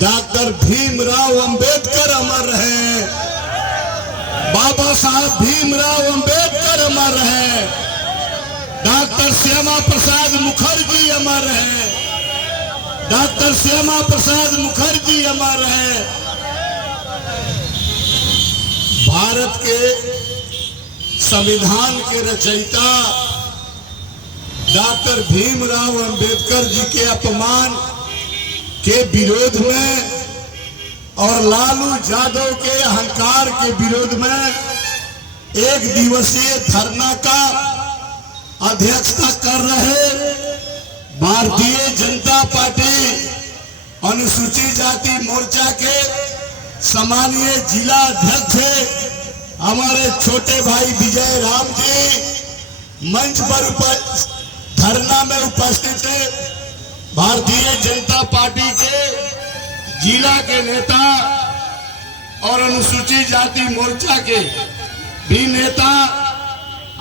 Doctor Bhimrao Ambedkar अमर है, बाबा साहब भीमराव अंबेडकर अमर है, doctor Shyama Prasad Mukherjee अमर है, डॉक्टर श्यामा प्रसाद मुखर्जी अमर है। भारत के संविधान के रचयिता डॉक्टर भीमराव अंबेडकर जी के अपमान के विरोध में और लालू यादव के अहंकार के विरोध में एक दिवसीय धरना का अध्यक्षता कर रहे भारतीय जनता पार्टी अनुसूचित जाति मोर्चा के सम्मानीय जिला अध्यक्ष हमारे छोटे भाई विजय राम जी मंच पर धरना में उपस्थित है। भारतीय जनता पार्टी के जिला के नेता और अनुसूचित जाति मोर्चा के भी नेता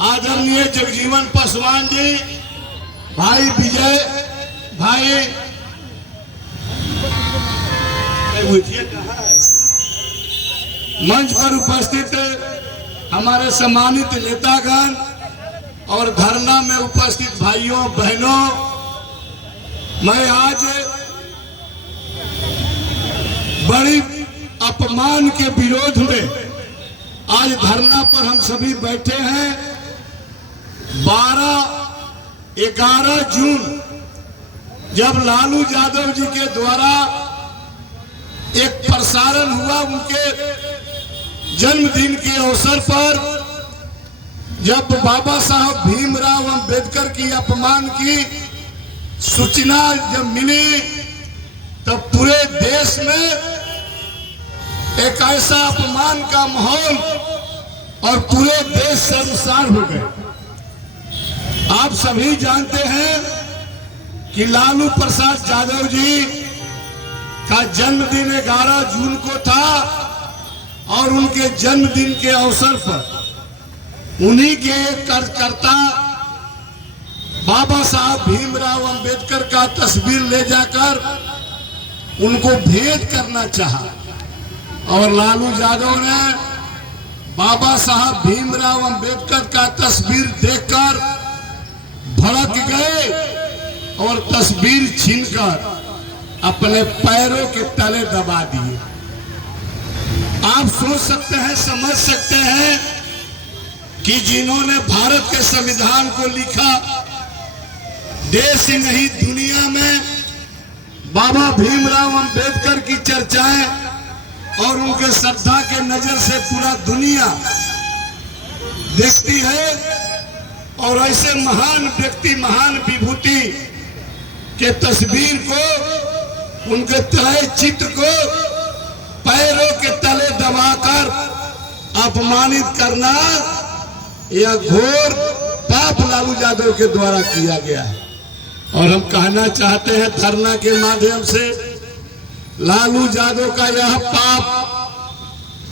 आदरणीय जगजीवन पासवान जी, भाई विजय भाई मंच पर उपस्थित हमारे सम्मानित नेतागण और धरना में उपस्थित भाइयों बहनों, मैं आज बड़ी अपमान के विरोध में आज धरना पर हम सभी बैठे हैं। 11 जून जब लालू यादव जी के द्वारा एक प्रसारण हुआ, उनके जन्मदिन के अवसर पर जब बाबा साहब भीमराव अंबेडकर की अपमान की सूचना जब मिली, तब पूरे देश में एक ऐसा अपमान का माहौल और पूरे देश शर्मसार हो गए। आप सभी जानते हैं कि लालू प्रसाद यादव जी का जन्मदिन 11 जून को था और उनके जन्मदिन के अवसर पर उन्हीं के कार्यकर्ता बाबा साहब भीमराव अंबेडकर का तस्वीर ले जाकर उनको भेंट करना चाहा और लालू यादव ने बाबा साहब भीमराव अंबेडकर का तस्वीर देखकर भड़क गए और तस्वीर छीनकर अपने पैरों के तले दबा दिए। आप सोच सकते हैं, समझ सकते हैं कि जिन्होंने भारत के संविधान को लिखा, देश ही नहीं दुनिया में बाबा भीमराव अंबेडकर की चर्चाएं और उनके श्रद्धा के नजर से पूरा दुनिया देखती है और ऐसे महान व्यक्ति, महान विभूति के तस्वीर को, उनके तय चित्र को पैरों के तले दबाकर अपमानित करना यह घोर पाप लालू यादव के द्वारा किया गया है। और हम कहना चाहते हैं धरना के माध्यम से, लालू यादव का यह पाप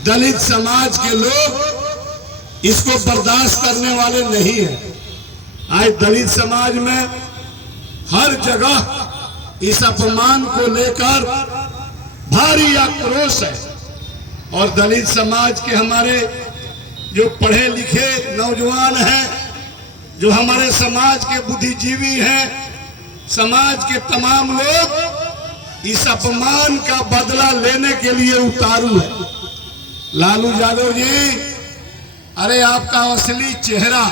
दलित समाज के लोग इसको बर्दाश्त करने वाले नहीं है। आज दलित समाज में हर जगह इस अपमान को लेकर भारी आक्रोश है और दलित समाज के हमारे जो पढ़े लिखे नौजवान हैं, जो हमारे समाज के बुद्धिजीवी हैं, समाज के तमाम लोग इस अपमान का बदला लेने के लिए उतारू है। लालू यादव जी, अरे आपका असली चेहरा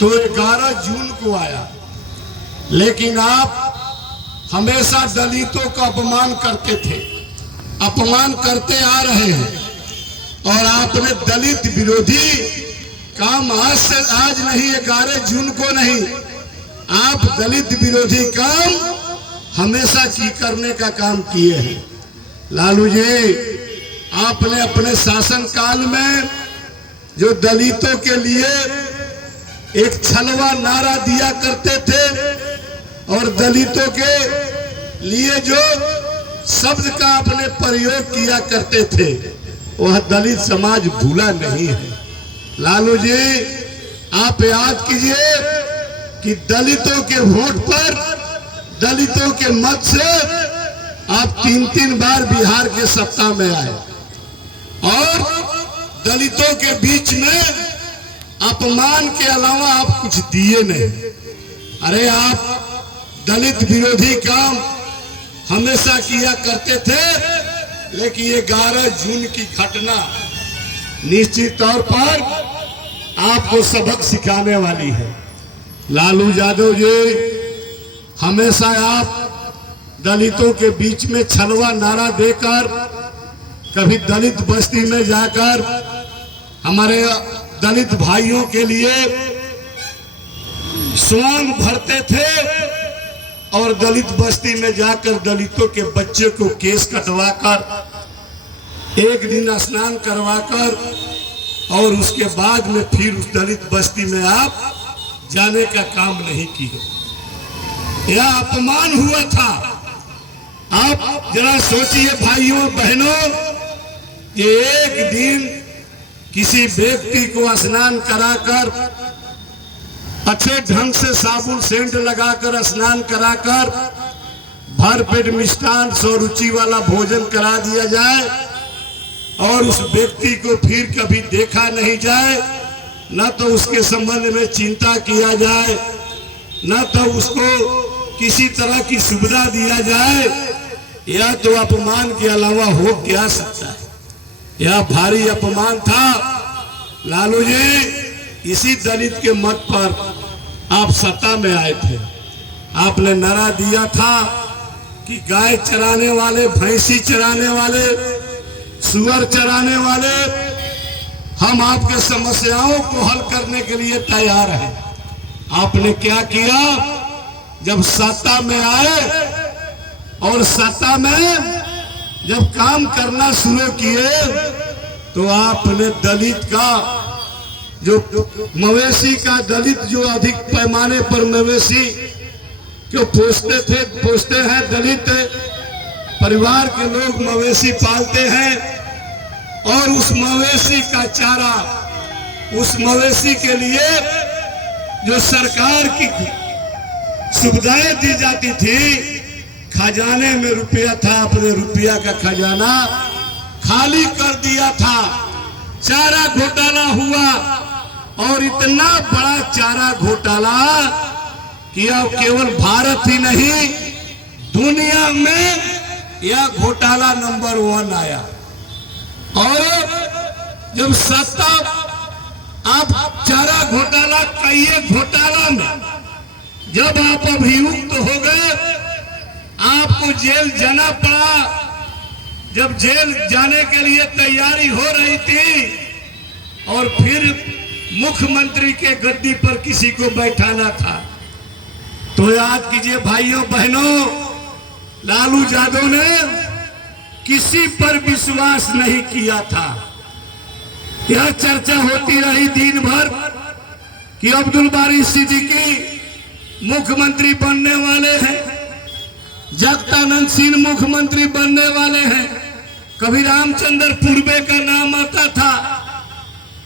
तो 11 जून को आया, लेकिन आप हमेशा दलितों का अपमान करते थे, अपमान करते आ रहे हैं और आपने दलित विरोधी काम आज नहीं, 11 जून को नहीं, आप दलित विरोधी काम हमेशा करने का काम किए हैं। लालू जी, आपने अपने शासन काल में जो दलितों के लिए एक छलवा नारा दिया करते थे और दलितों के लिए जो शब्द का आपने प्रयोग किया करते थे, वह दलित समाज भूला नहीं है। लालू जी, आप याद कीजिए कि दलितों के वोट पर, दलितों के मत से आप 3-3 बार बिहार के सत्ता में आए और दलितों के बीच में अपमान के अलावा आप कुछ दिए नहीं। अरे आप दलित विरोधी काम हमेशा किया करते थे, लेकिन ये 11 जून की घटना निश्चित तौर पर आपको सबक सिखाने वाली है। लालू यादव जी, हमेशा आप दलितों के बीच में छलवा नारा देकर, कभी दलित बस्ती में जाकर हमारे दलित भाइयों के लिए स्वांग भरते थे और दलित बस्ती में जाकर दलितों के बच्चे को केस कटवाकर एक दिन स्नान करवाकर और उसके बाद में फिर उस दलित बस्ती में आप जाने का काम नहीं किए। यह अपमान हुआ था। आप जरा सोचिए भाइयों बहनों, ये एक दिन किसी व्यक्ति को स्नान कराकर, अच्छे ढंग से साबुन सेंट लगाकर स्नान कराकर, भर पेट मिष्ठान स्वरुचि वाला भोजन करा दिया जाए और उस व्यक्ति को फिर कभी देखा नहीं जाए, न तो उसके संबंध में चिंता किया जाए, न तो उसको किसी तरह की सुविधा दिया जाए, यह तो अपमान के अलावा हो क्या सकता है। यह भारी अपमान था। लालू जी, इसी दलित के मत पर आप सत्ता में आए थे। आपने नारा दिया था कि गाय चराने वाले, भैंसी चराने वाले, सुअर चराने वाले, हम आपके समस्याओं को हल करने के लिए तैयार हैं। आपने क्या किया? जब सत्ता में आए और सत्ता में जब काम करना शुरू किए तो आपने दलित का जो मवेशी का दलित जो अधिक पैमाने पर मवेशी जो पोसते हैं दलित परिवार के लोग मवेशी पालते हैं और उस मवेशी का चारा, उस मवेशी के लिए जो सरकार की सुविधाएं दी जाती थी, खजाने में रुपया था, अपने रुपया का खजाना खाली कर दिया था। चारा घोटाला हुआ और इतना बड़ा चारा घोटाला कि अब केवल भारत ही नहीं दुनिया में यह घोटाला नंबर 1 आया। और जब सत्ता आप चारा घोटाला कई घोटाला में जब आप अभियुक्त हो गए, आपको जेल जाना पड़ा। जब जेल जाने के लिए तैयारी हो रही थी और फिर मुख्यमंत्री के गद्दी पर किसी को बैठाना था, तो याद कीजिए भाइयों बहनों, लालू यादव ने किसी पर विश्वास नहीं किया था। यह चर्चा होती रही दिन भर कि अब्दुल बारी सिद्दीकी मुख्यमंत्री बनने वाले हैं, जगदानंद सिंह मुख्यमंत्री बनने वाले हैं। कभी रामचंद्र पूर्वे का नाम आता था,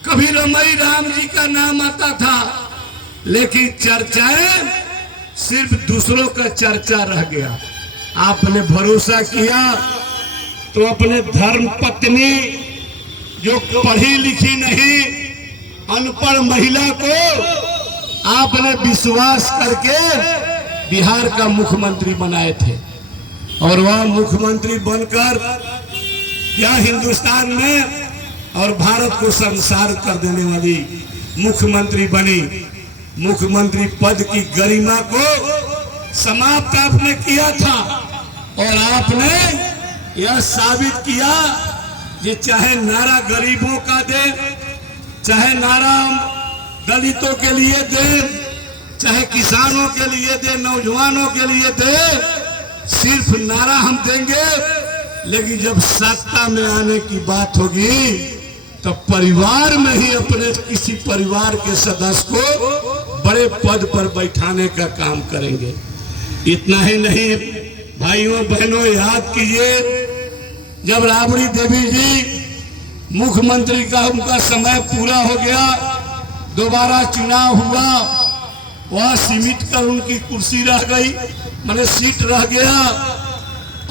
कभी रमई राम जी का नाम आता था, लेकिन चर्चाएं सिर्फ दूसरों का चर्चा रह गया। आपने भरोसा किया तो अपने धर्म पत्नी जो पढ़ी लिखी नहीं, अनपढ़ महिला को आपने विश्वास करके बिहार का मुख्यमंत्री बनाए थे और वह मुख्यमंत्री बनकर क्या हिंदुस्तान में और भारत को संसार कर देने वाली मुख्यमंत्री बनी। मुख्यमंत्री पद की गरिमा को समाप्त आपने किया था और आपने यह साबित किया कि चाहे नारा गरीबों का दे, चाहे नारा दलितों के लिए दे, चाहे किसानों के लिए दे, नौजवानों के लिए दे, सिर्फ नारा हम देंगे, लेकिन जब सत्ता में आने की बात होगी तो परिवार में ही अपने किसी परिवार के सदस्य को बड़े पद पर बैठाने का काम करेंगे। इतना ही नहीं भाइयों बहनों, याद कीजिए जब राबड़ी देवी जी मुख्यमंत्री का उनका समय पूरा हो गया, दोबारा चुनाव हुआ, वह सीमित कर उनकी कुर्सी रह गई, माने सीट रह गया।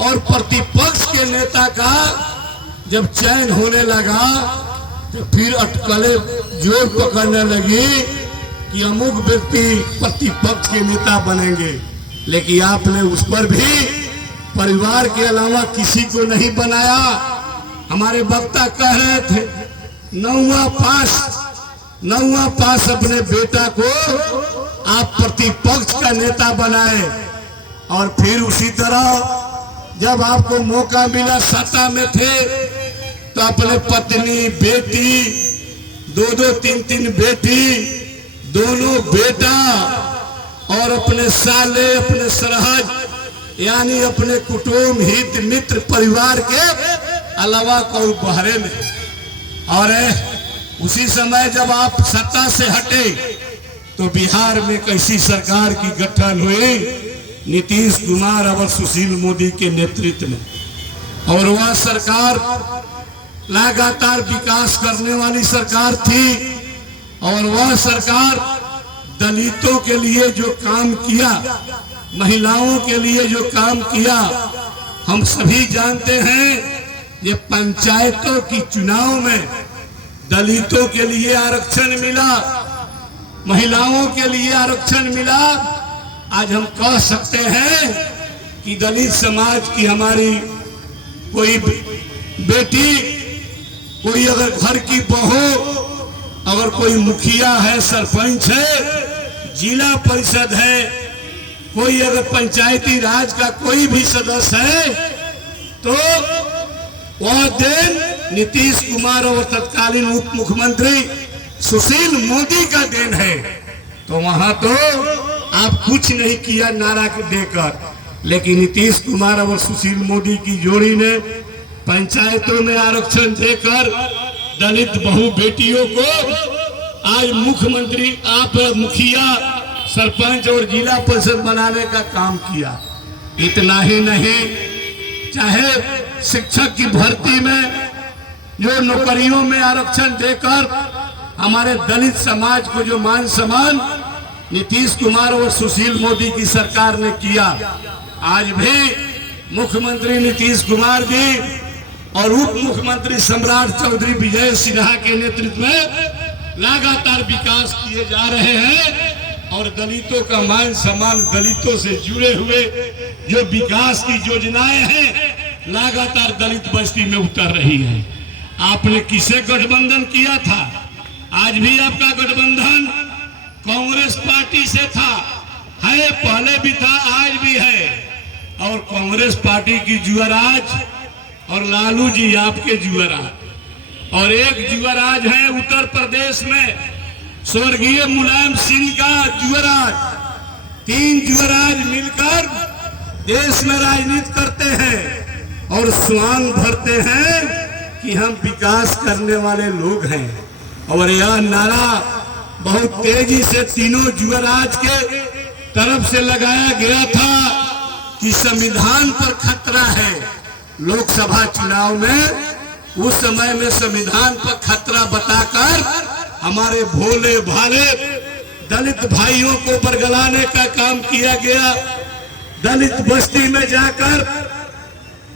और प्रतिपक्ष के नेता का जब चयन होने लगा तो फिर अटकलें जोर पकड़ने लगी कि अमुक व्यक्ति प्रतिपक्ष के नेता बनेंगे, लेकिन आपने उस पर भी परिवार के अलावा किसी को नहीं बनाया। हमारे वक्ता कह रहे थे 9वां पास अपने बेटा को आप प्रतिपक्ष का नेता बनाए, और फिर उसी तरह जब आपको मौका मिला सत्ता में थे तो अपने पत्नी बेटी 2-2 3-3 बेटी दोनों बेटा और अपने साले अपने सरहद यानी अपने कुटुंब हित मित्र परिवार के अलावा कोई बहरे नहीं। और उसी समय जब आप सत्ता से हटे तो बिहार में कैसी सरकार की गठन हुई, नीतीश कुमार और सुशील मोदी के नेतृत्व में, और वह सरकार लगातार विकास करने वाली सरकार थी। और वह सरकार दलितों के लिए जो काम किया, महिलाओं के लिए जो काम किया, हम सभी जानते हैं। ये पंचायतों की चुनाव में दलितों के लिए आरक्षण मिला, महिलाओं के लिए आरक्षण मिला। आज हम कह सकते हैं कि दलित समाज की हमारी कोई बेटी, कोई अगर घर की बहू, अगर कोई मुखिया है, सरपंच है, जिला परिषद है, कोई अगर पंचायती राज का कोई भी सदस्य है, तो वह देन नीतीश कुमार और तत्कालीन उप मुख्यमंत्री सुशील मोदी का देन है। तो वहां तो आप कुछ नहीं किया नारा देकर, लेकिन नीतीश कुमार और सुशील मोदी की जोड़ी ने पंचायतों में आरक्षण देकर दलित बहु बेटियों को आज मुख्यमंत्री, आप मुखिया, सरपंच और जिला परिषद बनाने का काम किया। इतना ही नहीं, चाहे शिक्षक की भर्ती में जो नौकरियों में आरक्षण देकर हमारे दलित समाज को जो मान सम्मान नीतीश कुमार और सुशील मोदी की सरकार ने किया, आज भी मुख्यमंत्री नीतीश कुमार जी और उप मुख्यमंत्री सम्राट चौधरी विजय सिन्हा के नेतृत्व में लगातार विकास किए जा रहे हैं। और दलितों का मान सम्मान, दलितों से जुड़े हुए जो विकास की योजनाएं हैं, लगातार दलित बस्ती में उतर रही है। आपने किसे गठबंधन किया था? आज भी आपका गठबंधन कांग्रेस पार्टी से था, है, पहले भी था, आज भी है। और कांग्रेस पार्टी की जुआराज और लालू जी आपके जुआराज, और एक जुआराज है उत्तर प्रदेश में स्वर्गीय मुलायम सिंह का जुआराज। 3 जुआराज मिलकर देश में राजनीति करते हैं और स्वांग भरते हैं कि हम विकास करने वाले लोग हैं। और यह नारा बहुत तेजी से तीनों जुआराज के तरफ से लगाया गया था कि संविधान पर खतरा है। लोकसभा चुनाव में उस समय में संविधान पर खतरा बताकर हमारे भोले भाले दलित भाइयों को बरगलाने का काम किया गया। दलित बस्ती में जाकर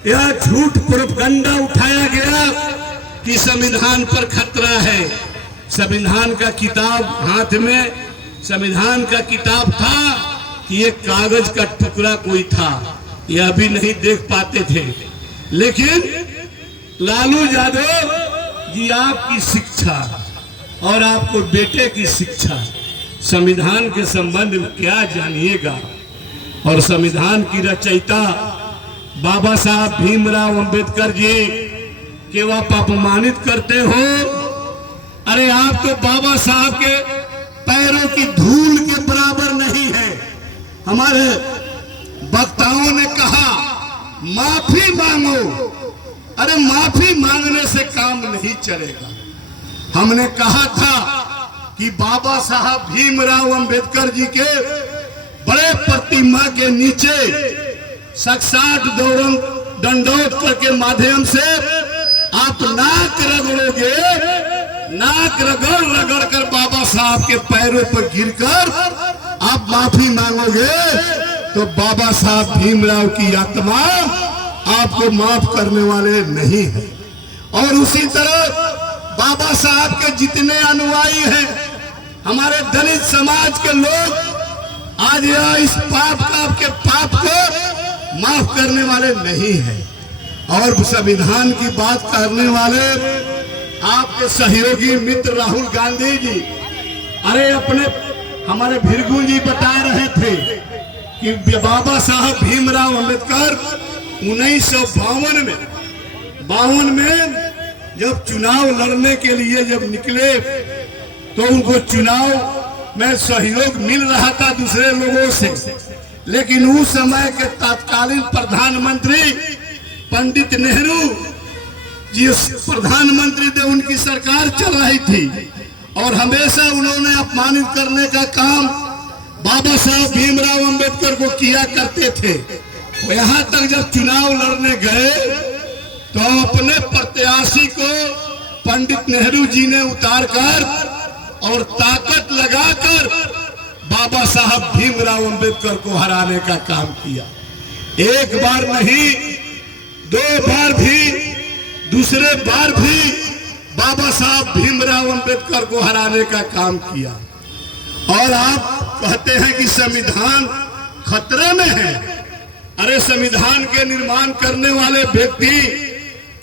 यह झूठ प्रोपगंडा उठाया गया कि संविधान पर खतरा है। संविधान का किताब हाथ में, संविधान का किताब था कि एक कागज का टुकड़ा कोई था, यह भी नहीं देख पाते थे। लेकिन लालू यादव जी, आपकी शिक्षा और आपको बेटे की शिक्षा संविधान के संबंध में क्या जानिएगा। और संविधान की रचयिता बाबा साहब भीमराव अंबेडकर जी के आप अपमानित करते हो। अरे आप तो बाबा साहब के पैरों की धूल के बराबर नहीं है। हमारे वक्ताओं ने कहा माफी मांगो। अरे माफी मांगने से काम नहीं चलेगा। हमने कहा था कि बाबा साहब भीमराव अंबेडकर जी के बड़े प्रतिमा के नीचे साक्षात दंडोत के माध्यम से आप नाक रगड़ोगे, नाक रगड़ रगड़ कर बाबा साहब के पैरों पर गिरकर आप माफी मांगोगे तो बाबा साहब भीमराव की आत्मा आपको माफ करने वाले नहीं है। और उसी तरह बाबा साहब के जितने अनुयायी हैं, हमारे दलित समाज के लोग आज यह इस पाप का आपके पाप को माफ करने वाले नहीं है। और संविधान की बात करने वाले आपके सहयोगी मित्र राहुल गांधी जी, अरे अपने हमारे भीरगु जी बता रहे थे कि बाबा साहब भीमराव अंबेडकर 1952 में जब चुनाव लड़ने के लिए जब निकले तो उनको चुनाव में सहयोग मिल रहा था दूसरे लोगों से, लेकिन उस समय के तत्कालीन प्रधानमंत्री पंडित नेहरू जी प्रधानमंत्री थे, उनकी सरकार चल रही थी और हमेशा उन्होंने अपमानित करने का काम बाबा साहब भीमराव अंबेडकर को किया करते थे। यहाँ तक जब चुनाव लड़ने गए तो अपने प्रत्याशी को पंडित नेहरू जी ने उतारकर और ताकत लगाकर बाबा साहब भीमराव अंबेडकर को हराने का काम किया। एक बार नहीं, 2 बार भी, दूसरे बार भी बाबा साहब भीमराव अंबेडकर को हराने का काम किया। और आप कहते हैं कि संविधान खतरे में है। अरे संविधान के निर्माण करने वाले व्यक्ति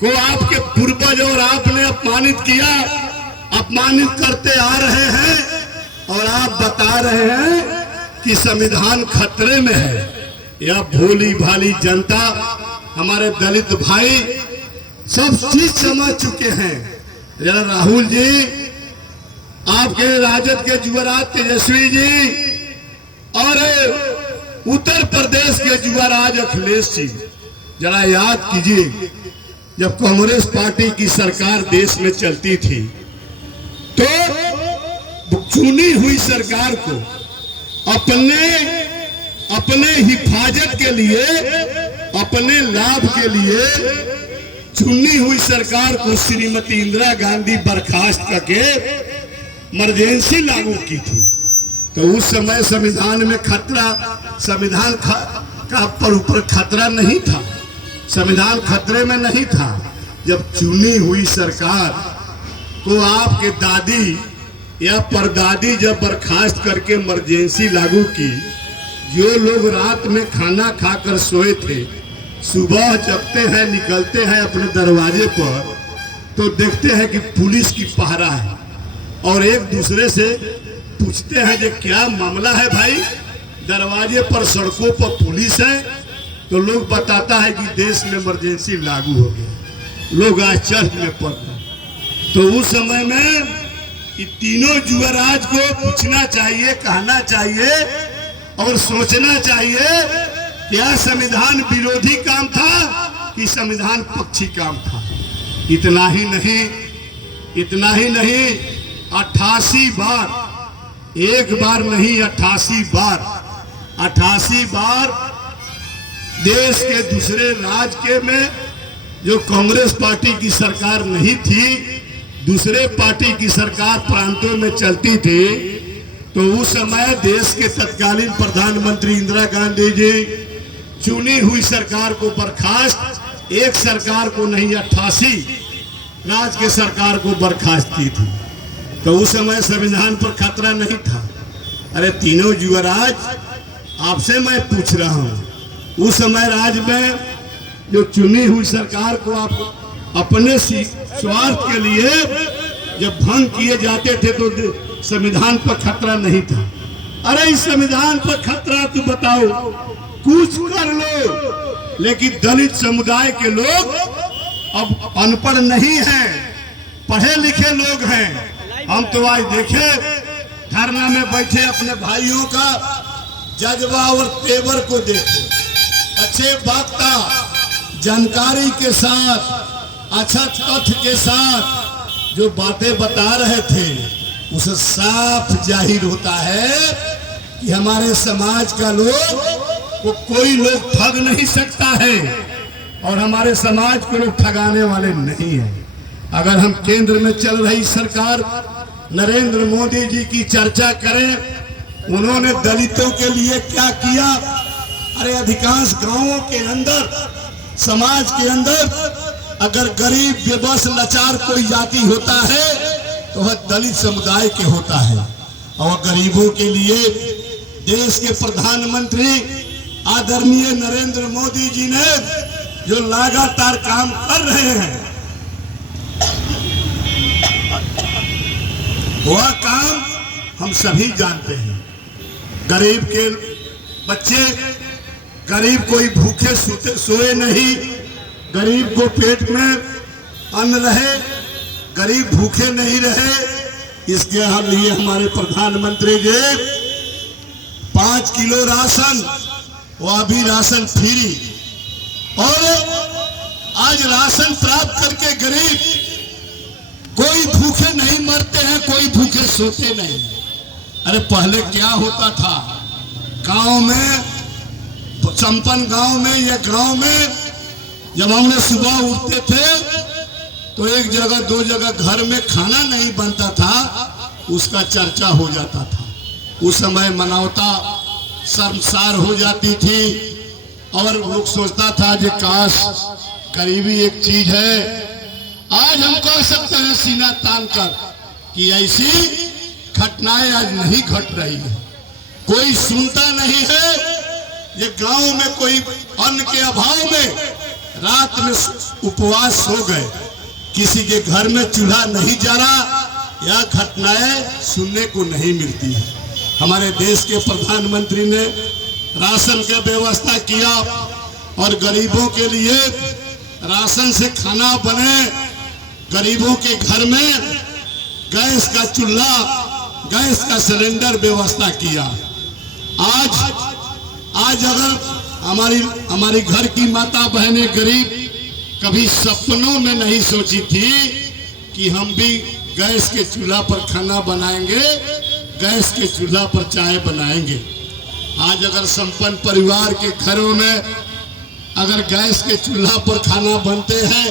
को आपके पूर्वज और आपने अपमानित किया, अपमानित करते आ रहे हैं और आप बता रहे हैं कि संविधान खतरे में है। यह भोली भाली जनता, हमारे दलित भाई सब चीज समझ चुके हैं। जरा राहुल जी, आपके राजद के युवराज तेजस्वी जी और उत्तर प्रदेश के युवराज अखिलेश जी, जरा याद कीजिए जब कांग्रेस पार्टी की सरकार देश में चलती थी तो चुनी हुई सरकार को अपने हिफाजत के लिए, अपने लाभ के लिए चुनी हुई सरकार को श्रीमती इंदिरा गांधी बर्खास्त करके इमरजेंसी लागू की थी। तो उस समय संविधान में खतरा, संविधान का पर ऊपर खतरा नहीं था, संविधान खतरे में नहीं था। जब चुनी हुई सरकार को आपके दादी या परदादी जब बर्खास्त करके इमरजेंसी लागू की, जो लोग रात में खाना खाकर सोए थे, सुबह जगते हैं, निकलते हैं अपने दरवाजे पर तो देखते हैं कि पुलिस की पहरा है और एक दूसरे से पूछते हैं कि क्या मामला है भाई, दरवाजे पर सड़कों पर पुलिस है। तो लोग बताता है कि देश में इमरजेंसी लागू हो गया। लोग आश्चर्य में पड़ गए। तो उस समय में ये तीनों युवराज को पूछना चाहिए, कहना चाहिए और सोचना चाहिए क्या संविधान विरोधी काम था कि संविधान पक्षी काम था। इतना ही नहीं 88 बार, एक बार नहीं 88 बार देश के दूसरे राज्य में जो कांग्रेस पार्टी की सरकार नहीं थी, दूसरे पार्टी की सरकार प्रांतों में चलती थी, तो उस समय देश के तत्कालीन प्रधानमंत्री इंदिरा गांधी जी चुनी हुई सरकार को बर्खास्त, एक सरकार को नहीं 88 राज्य के सरकार को बर्खास्त की थी। तो उस समय संविधान पर खतरा नहीं था। अरे तीनों युवराज, आपसे मैं पूछ रहा हूं, उस समय राज्य में जो चुनी हुई सरकार को आप अपने स्वार्थ के लिए जब भंग किए जाते थे तो संविधान पर खतरा नहीं था। अरे इस संविधान पर खतरा तो बताओ, कुछ कर लो। लेकिन दलित समुदाय के लोग अब अनपढ़ नहीं हैं, पढ़े लिखे लोग हैं। हम तो आज देखे धरना में बैठे अपने भाइयों का जज्बा और तेवर को देखो, अच्छे वक्ता जानकारी के साथ, अच्छा तथ्य के साथ जो बातें बता रहे थे, उसे साफ जाहिर होता है कि हमारे समाज का लोग को कोई लोग ठग नहीं सकता है और हमारे समाज को लोग ठगाने वाले नहीं है। अगर हम केंद्र में चल रही सरकार नरेंद्र मोदी जी की चर्चा करें, उन्होंने दलितों के लिए क्या किया। अरे अधिकांश गांवों के अंदर समाज के अंदर अगर गरीब बेबस लाचार कोई जाति होता है तो वह दलित समुदाय के होता है। और गरीबों के लिए देश के प्रधानमंत्री आदरणीय नरेंद्र मोदी जी ने जो लगातार काम कर रहे हैं, वह काम हम सभी जानते हैं। गरीब के बच्चे, गरीब कोई भूखे सोए नहीं, गरीब को पेट में अन्न रहे, गरीब भूखे नहीं रहे। इसके लिए हमारे प्रधानमंत्री जी 5 किलो राशन, वह भी राशन फ्री, और आज राशन प्राप्त करके गरीब कोई भूखे नहीं मरते हैं, कोई भूखे सोते नहीं। अरे पहले क्या होता था, गांव में, संपन्न गांव में या गांव में जब हमने सुबह उठते थे तो एक जगह 2 जगह घर में खाना नहीं बनता था, उसका चर्चा हो जाता था। उस समय मानवता शर्मसार हो जाती थी और लोग सोचता था कि काश गरीबी एक चीज है। आज हम कह सकते हैं सीना तान कर कि ऐसी घटनाएं आज नहीं घट रही है। कोई सुनता नहीं है। ये गांव में कोई अन्न के अभाव में रात में उपवास हो गए, किसी के घर में चूल्हा नहीं जला, यह घटनाएं सुनने को नहीं मिलती है। हमारे देश के प्रधानमंत्री ने राशन का व्यवस्था किया और गरीबों के लिए राशन से खाना बने, गरीबों के घर में गैस का चूल्हा, गैस का सिलेंडर व्यवस्था किया। आज अगर हमारी घर की माता बहनें गरीब कभी सपनों में नहीं सोची थी कि हम भी गैस के चूल्हा पर खाना बनाएंगे, गैस के चूल्हा पर चाय बनाएंगे। आज अगर संपन्न परिवार के घरों में अगर गैस के चूल्हा पर खाना बनते हैं,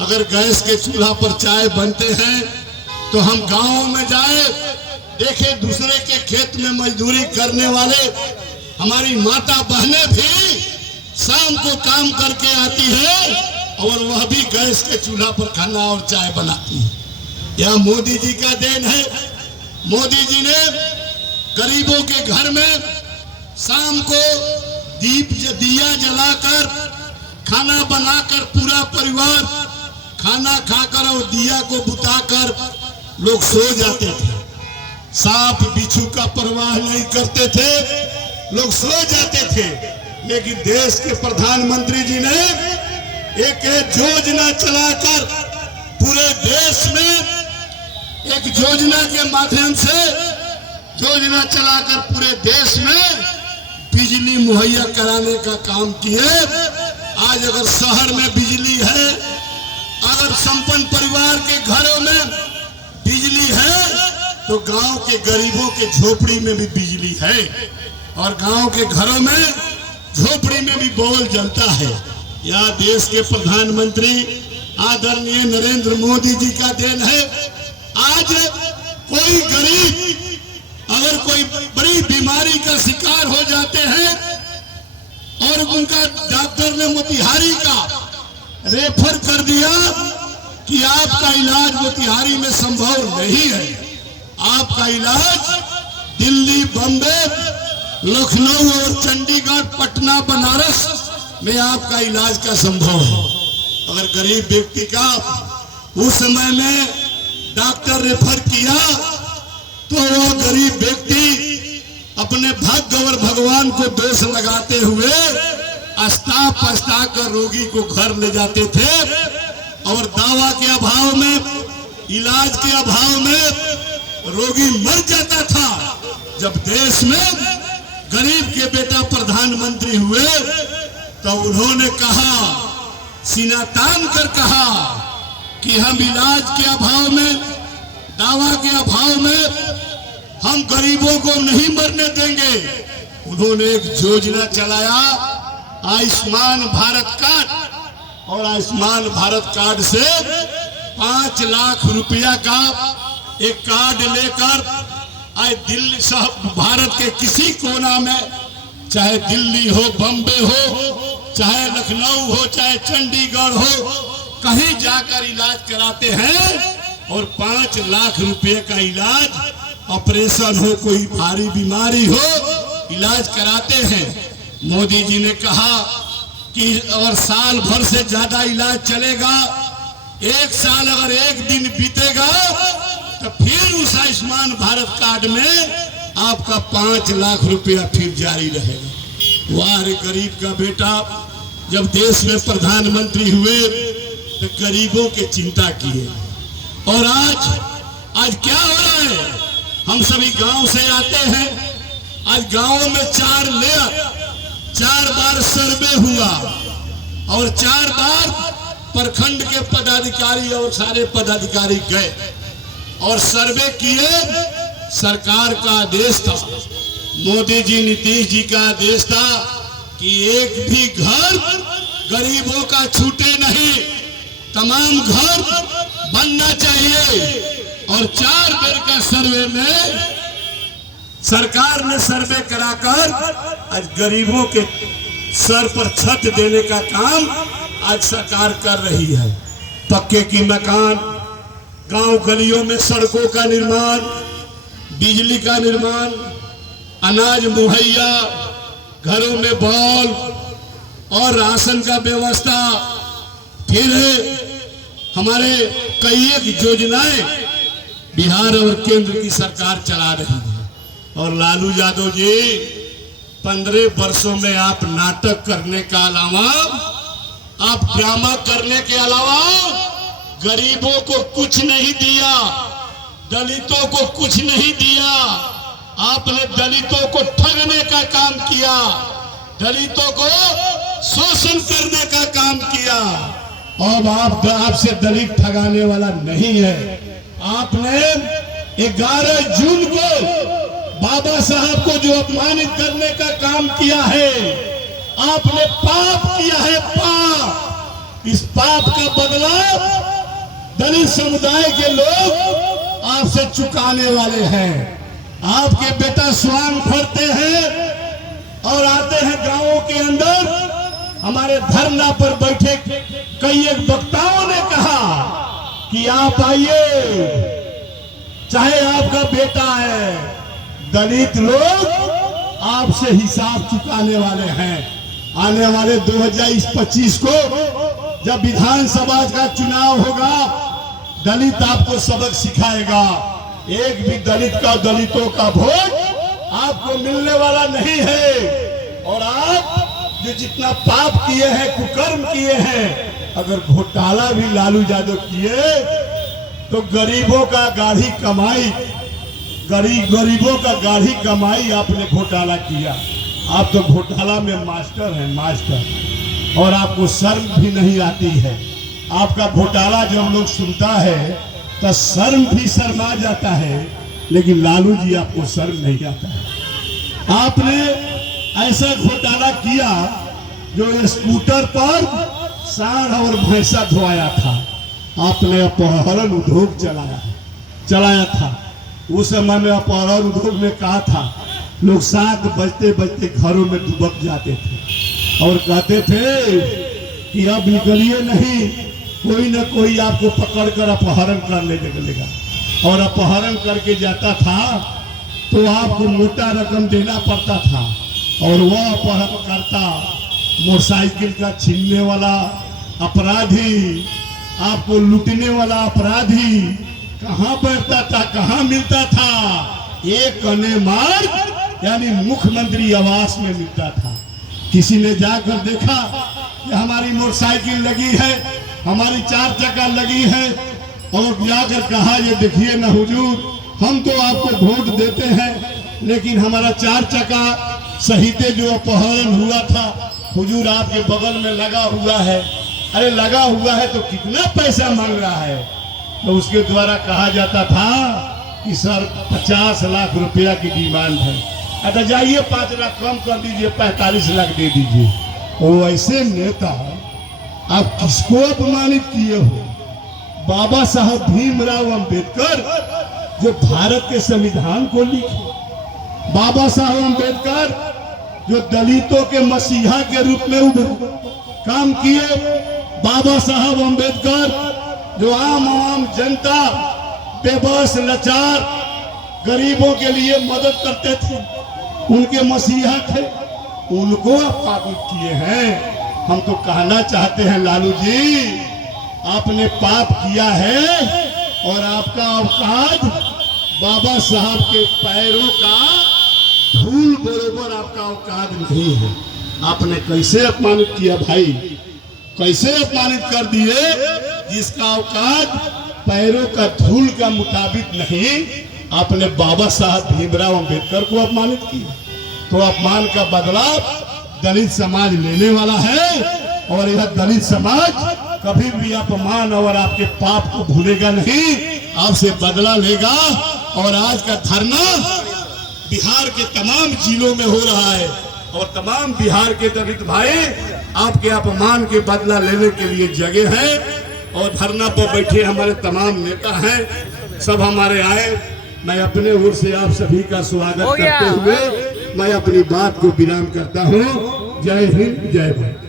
अगर गैस के चूल्हा पर चाय बनते हैं, तो हम गांव में जाए, देखे दूसरे के खेत में मजदूरी करने वाले हमारी माता बहनें भी शाम को काम करके आती है और वह भी गैस के चूल्हा पर खाना और चाय बनाती है। यह मोदी जी का देन है। मोदी जी ने गरीबों के घर में शाम को दिया जलाकर खाना बनाकर पूरा परिवार खाना खाकर और दिया को बुताकर लोग सो जाते थे। सांप बिच्छू का परवाह नहीं करते थे, लोग सो जाते थे। लेकिन देश के प्रधानमंत्री जी ने एक योजना चलाकर पूरे देश में एक योजना के माध्यम से योजना चलाकर पूरे देश में बिजली मुहैया कराने का काम किए। आज अगर शहर में बिजली है, अगर संपन्न परिवार के घरों में बिजली है, तो गांव के गरीबों के झोपड़ी में भी बिजली है और गांव के घरों में झोपड़ी में भी बॉल जलता है। यह देश के प्रधानमंत्री आदरणीय नरेंद्र मोदी जी का देन है। आज कोई गरीब अगर कोई बड़ी बीमारी का शिकार हो जाते हैं और उनका डॉक्टर ने मोतिहारी का रेफर कर दिया कि आपका इलाज मोतिहारी में संभव नहीं है, आपका इलाज दिल्ली, बम्बे, लखनऊ और चंडीगढ़, पटना, बनारस में आपका इलाज का संभव है। अगर गरीब व्यक्ति का उस समय में डॉक्टर रेफर किया तो वह गरीब व्यक्ति अपने भाग्य और भगवान को दोष लगाते हुए अस्ता पछता कर रोगी को घर ले जाते थे और दवा के अभाव में, इलाज के अभाव में रोगी मर जाता था। जब देश में गरीब के बेटा प्रधानमंत्री हुए तो उन्होंने कहा, सीना तान कर कहा कि हम इलाज के अभाव में, दवा के अभाव में हम गरीबों को नहीं मरने देंगे। उन्होंने एक योजना चलाया, आयुष्मान भारत कार्ड, और आयुष्मान भारत कार्ड से 5 लाख रुपया का एक कार्ड लेकर आज दिल्ली भारत के किसी कोना में, चाहे दिल्ली हो, बम्बे हो, चाहे लखनऊ हो चाहे चंडीगढ़ हो, कहीं जाकर इलाज कराते हैं और 5 लाख रुपए का इलाज, ऑपरेशन हो, कोई भारी बीमारी हो, इलाज कराते हैं। मोदी जी ने कहा कि अगर साल भर से ज्यादा इलाज चलेगा, 1 साल अगर 1 दिन बीतेगा तो फिर उस आयुष्मान भारत कार्ड में आपका 5 लाख रुपया फिर जारी रहेगा। वाह रे गरीब का बेटा, जब देश में प्रधानमंत्री हुए तो गरीबों की चिंता किए। और आज क्या हो रहा है? हम सभी गांव से आते हैं, आज गांव में 4 बार सर्वे हुआ और 4 बार प्रखंड के पदाधिकारी और सारे पदाधिकारी गए और सर्वे किए। सरकार का आदेश था, मोदी जी नीतीश जी का आदेश था कि एक भी घर गरीबों का छूटे नहीं, तमाम घर बनना चाहिए। और 4 बेर का सर्वे में सरकार ने सर्वे कराकर आज गरीबों के सर पर छत देने का काम आज सरकार कर रही है। पक्के की मकान, गांव गलियों में सड़कों का निर्माण, बिजली का निर्माण, अनाज मुहैया, घरों में बॉल और राशन का व्यवस्था, फिर हमारे कई एक योजनाएं बिहार और केंद्र की सरकार चला रही है। और लालू यादव जी 15 वर्षों में आप नाटक करने का अलावा, आप ड्रामा करने के अलावा गरीबों को कुछ नहीं दिया, दलितों को कुछ नहीं दिया। आपने दलितों को ठगने का काम किया, दलितों को शोषण करने का काम किया। अब आपसे दलित ठगाने वाला नहीं है। आपने 11 जून को बाबा साहब को जो अपमानित करने का काम किया है, आपने पाप किया है, पाप। इस पाप का बदला दलित समुदाय के लोग आपसे चुकाने वाले हैं। आपके बेटा स्वांग भरते हैं और आते हैं गांवों के अंदर। हमारे धरना पर बैठे कई एक वक्ताओं ने कहा कि आप आइए, चाहे आपका बेटा है, दलित लोग आपसे हिसाब चुकाने वाले हैं। आने वाले 2025 को जब विधानसभा का चुनाव होगा, दलित आपको सबक सिखाएगा। एक भी दलित का, दलितों का वोट आपको मिलने वाला नहीं है। और आप जो जितना पाप किए हैं, कुकर्म किए हैं, अगर घोटाला भी लालू यादव किए तो गरीबों का गाढ़ी कमाई, गरीबों का गाढ़ी कमाई आपने घोटाला किया। आप तो घोटाला में मास्टर हैं, मास्टर। और आपको शर्म भी नहीं आती है। आपका घोटाला जब लोग सुनता है तो शर्म भी शर्मा जाता है, लेकिन लालू जी आपको शर्म नहीं आता है। आपने ऐसा घोटाला किया जो स्कूटर पर सांड और भैंसा धोया था। आपने अपहरण उद्योग चलाया था। उस समय में अपहरण उद्योग में कहा था, लोग 7 बजते बजते घरों में दुबक जाते थे और कहते थे कि अब निकलिए नहीं, कोई न कोई आपको पकड़कर अपहरण कर लेगा। और अपहरण करके जाता था तो आपको मोटा रकम देना पड़ता था। और वह अपहरणकर्ता, मोटरसाइकिल का छीनने वाला अपराधी, आपको लूटने वाला अपराधी कहाँ बैठता था, कहाँ मिलता था? एक कने मार्ग यानी मुख्यमंत्री आवास में मिलता था। किसी ने जाकर देखा कि हमारी मोटरसाइकिल लगी है, हमारी 4 चक्का लगी है, और जाकर कहा, ये देखिए ना हुजूर, हम तो आपको वोट देते हैं, लेकिन हमारा 4 चक्का सहिते जो अपहरण हुआ था हुजूर आपके बगल में लगा हुआ है। अरे लगा हुआ है तो कितना पैसा मांग रहा है? तो उसके द्वारा कहा जाता था कि सर 50 लाख रुपया की डिमांड है। अच्छा जाइए 5 लाख कम कर दीजिए, 45 लाख दे दीजिए। वो ऐसे नेता आप किसको अपमानित किए हो? बाबा साहब भीमराव अंबेडकर जो भारत के संविधान को लिखे, बाबा साहब अंबेडकर जो दलितों के मसीहा के रूप में उभरे, काम किए। बाबा साहब अम्बेडकर जो आम जनता, बेबस, लाचार, गरीबों के लिए मदद करते थे, उनके मसीहा थे, उनको आप किए हैं। हम तो कहना चाहते हैं लालू जी, आपने पाप किया है और आपका औकात बाबा साहब के पैरों का धूल बरोबर आपका औकात नहीं है। आपने कैसे अपमानित किया भाई, कैसे अपमानित कर दिए जिसका औकात पैरों का धूल का मुताबिक नहीं। आपने बाबा साहब भीमराव अंबेडकर को अपमानित किया, तो अपमान का बदला दलित समाज लेने वाला है। और यह दलित समाज कभी भी अपमान और आपके पाप को भूलेगा नहीं, आपसे बदला लेगा। और आज का धरना बिहार के तमाम जिलों में हो रहा है और तमाम बिहार के दलित भाई आपके अपमान के बदला लेने के लिए जगे हैं। और धरना पर बैठे हमारे तमाम नेता हैं, सब हमारे आए। मैं अपने ओर से आप सभी का स्वागत करते हुए मैं अपनी बात को विराम करता हूँ। जय हिंद, जय भारत।